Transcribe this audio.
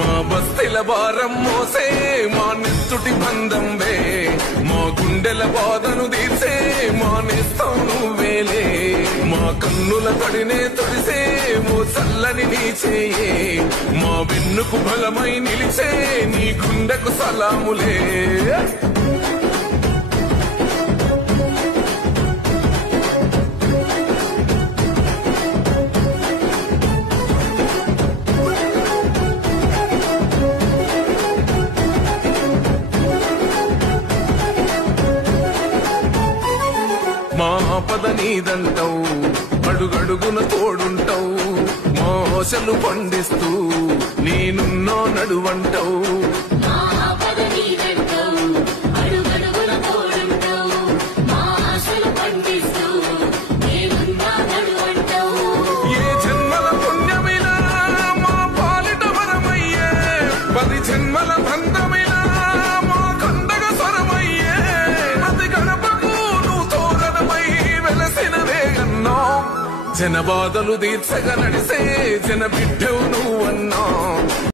మా బస్తీల భారం మోసే మా నెత్తుటి బంధంవే, మా గుండెల బాధను తీర్చే మా నేస్తం నువ్వేలే. మా కన్నుల తడినే తొడిసే ఓ చల్లని నీ చేయే, మా వెన్నుకు బలమై నిలిచే నీ గుండెకు సలాములే. మా ఆపద నీదంటావు, అడుగడుగున తోడుంటావు, మా ఆశలు పండిస్తూ నేనున్నో నడువంటావు. ఏ జన్మల పుణ్యమైనా మా పాలిట వరమయ్యే, 10 జన్మల బంధమైనా మా కండగ స్వరమయ్యే. ప్రతి గడపకు నువ్వు తోరణమై వెలసినవే అన్నా, జన బాధలు తీర్చగా నడిసే జన బిడ్డవు నువ్వన్నా.